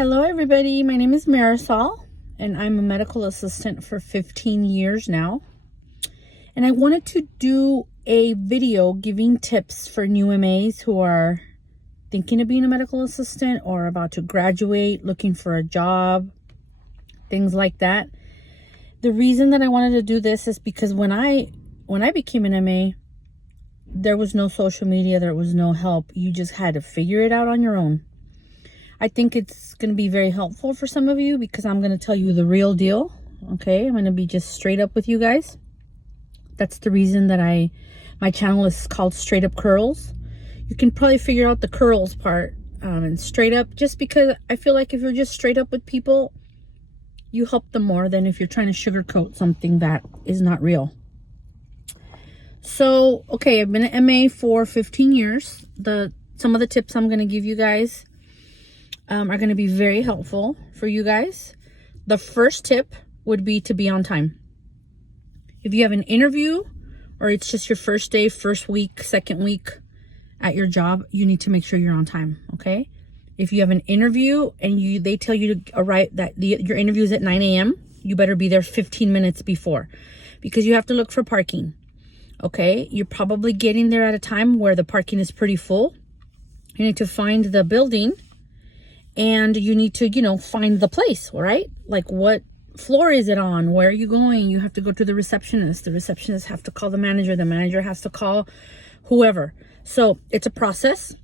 Hello everybody, my name is Marisol and I'm a medical assistant for 15 years now. And I wanted to do a video giving tips for new MAs who are thinking of being a medical assistant or about to graduate, looking for a job, things like that. The reason that I wanted to do this is because when I became an MA, there was no social media, there was no help. You just had to figure it out on your own. I think it's going to be very helpful for some of you because I'm going to tell you the real deal. Okay, I'm going to be just straight up with you guys. That's the reason that my channel is called Straight Up Curls. You can probably figure out the curls part and straight up, just because I feel like if you're just straight up with people, you help them more than if you're trying to sugarcoat something that is not real. So, okay, I've been an MA for 15 years. Some of the tips I'm going to give you guys are going to be very helpful for you guys. The first tip would be to be on time. If you have an interview or it's just your first day, first week, second week at your job, you need to make sure you're on time, okay? If you have an interview and they tell you to arrive, your interview is at 9 a.m., you better be there 15 minutes before because you have to look for parking, okay? You're probably getting there at a time where the parking is pretty full. You need to find the building and you need to, find the place, right? Like, what floor is it on? Where are you going? You have to go to the receptionist. The receptionist have to call the manager. The manager has to call whoever. So it's a process.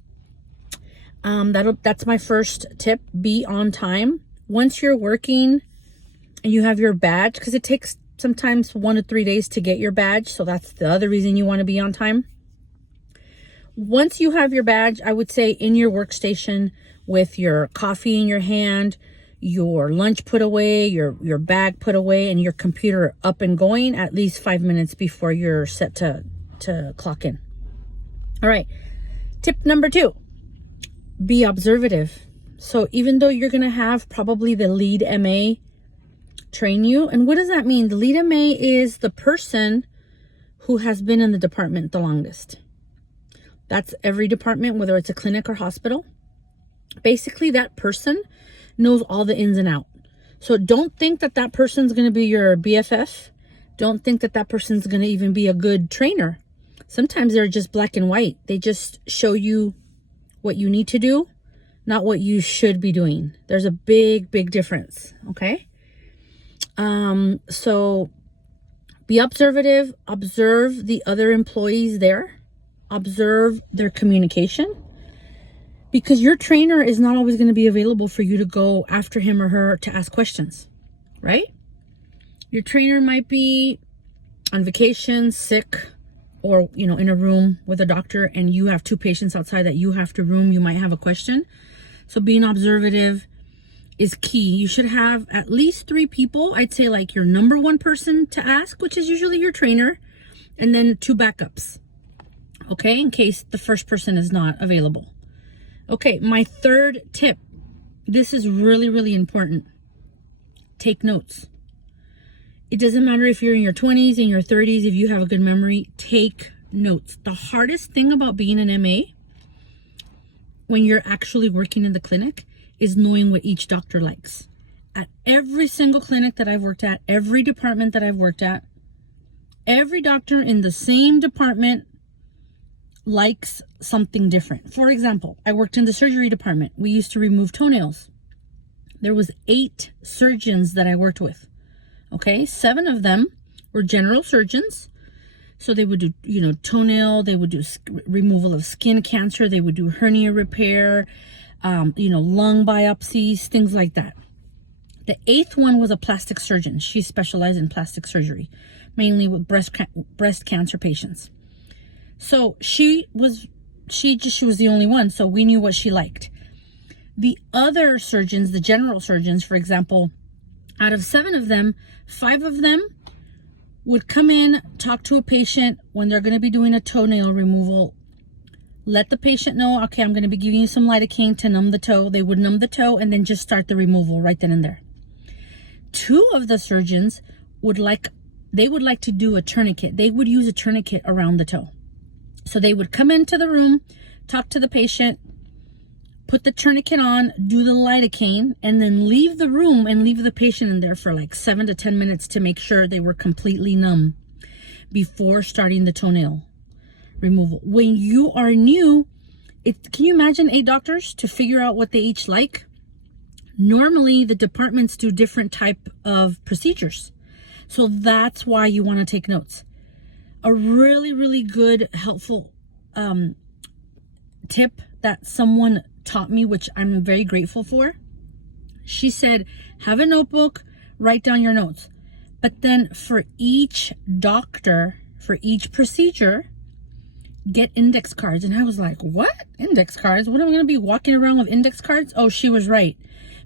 That's my first tip. Be on time. Once you're working and you have your badge, because it takes sometimes 1 to 3 days to get your badge. So that's the other reason you want to be on time. Once you have your badge, I would say in your workstation with your coffee in your hand, your lunch put away, your bag put away, and your computer up and going at least 5 minutes before you're set to clock in. All right. Tip number 2, be observative. So even though you're going to have probably the lead MA train you, and what does that mean? The lead MA is the person who has been in the department the longest. That's every department, whether it's a clinic or hospital. Basically, that person knows all the ins and outs. So don't think that that person's going to be your BFF. Don't think that that person's going to even be a good trainer. Sometimes they're just black and white. They just show you what you need to do, not what you should be doing. There's a big, big difference. Okay. So be observative, observe the other employees there, observe their communication, because your trainer is not always going to be available for you to go after him or her to ask questions, right? Your trainer might be on vacation, sick, or, in a room with a doctor and you have 2 patients outside that you have to room. You might have a question. So being observative is key. You should have at least 3 people. I'd say like your number 1 person to ask, which is usually your trainer, and then 2 backups, okay, in case the first person is not available. Okay, my third tip. This is really, really important. Take notes. It doesn't matter if you're in your 20s, in your 30s, if you have a good memory, take notes. The hardest thing about being an MA when you're actually working in the clinic is knowing what each doctor likes. At every single clinic that I've worked at, every department that I've worked at, every doctor in the same department likes something different. For example, I worked in the surgery department. We used to remove toenails. There was 8 surgeons that I worked with. Okay, 7 of them were general surgeons. So they would do, toenail, they would do removal of skin cancer, they would do hernia repair, lung biopsies, things like that. The 8th one was a plastic surgeon. She specialized in plastic surgery, mainly with breast cancer patients. So she was the only one, so we knew what she liked. The other surgeons, the general surgeons, for example, out of 7 of them, 5 of them would come in, talk to a patient when they're going to be doing a toenail removal, let the patient know, okay, I'm going to be giving you some lidocaine to numb the toe. They would numb the toe and then just start the removal right then and there. 2 of the surgeons would like to do a tourniquet. They would use a tourniquet around the toe. So they would come into the room, talk to the patient, put the tourniquet on, do the lidocaine, and then leave the room and leave the patient in there for like 7 to 10 minutes to make sure they were completely numb before starting the toenail removal. When you are new, can you imagine 8 doctors to figure out what they each like? Normally, the departments do different type of procedures. So that's why you want to take notes. A really, really good, helpful tip that someone taught me, which I'm very grateful for. She said, have a notebook, write down your notes. But then for each doctor, for each procedure, get index cards. And I was like, what? Index cards? What am I going to be walking around with index cards? Oh, she was right.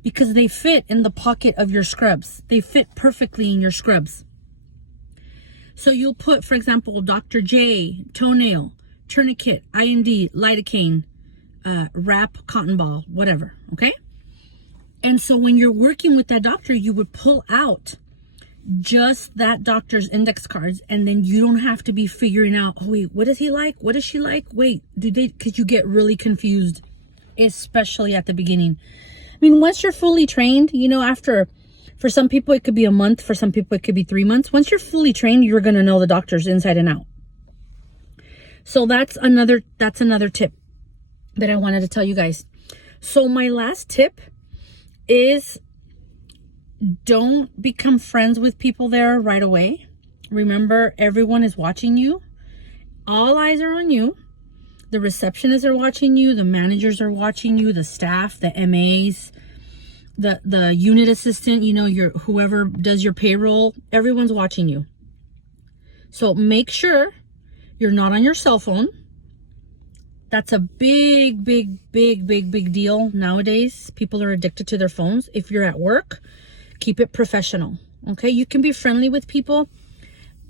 Because they fit in the pocket of your scrubs. They fit perfectly in your scrubs. So you'll put, for example, Dr. J, toenail, tourniquet, IND, lidocaine, wrap, cotton ball, whatever, okay? And so when you're working with that doctor, you would pull out just that doctor's index cards, and then you don't have to be figuring out, oh, wait, what does he like? What does she like? Wait, because you get really confused, especially at the beginning. I mean, once you're fully trained, you know, for some people, it could be a month. For some people, it could be 3 months. Once you're fully trained, you're going to know the doctors inside and out. So that's another tip that I wanted to tell you guys. So my last tip is don't become friends with people there right away. Remember, everyone is watching you. All eyes are on you. The receptionists are watching you. The managers are watching you. The staff, the MAs, the unit assistant, you know, whoever does your payroll, everyone's watching you. So make sure you're not on your cell phone. That's a big deal nowadays. People are addicted to their phones. If you're at work, keep it professional, okay? You can be friendly with people,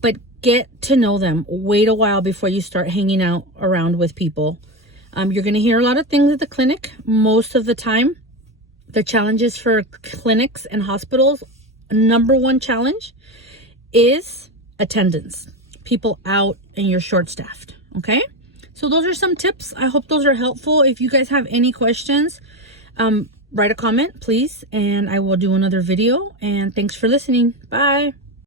but get to know them. Wait a while before you start hanging out around with people. You're going to hear a lot of things at the clinic. Most of the time, the challenges for clinics and hospitals, number one challenge is attendance. People out and you're short-staffed, okay? So those are some tips. I hope those are helpful. If you guys have any questions, write a comment, please, and I will do another video. And thanks for listening. Bye.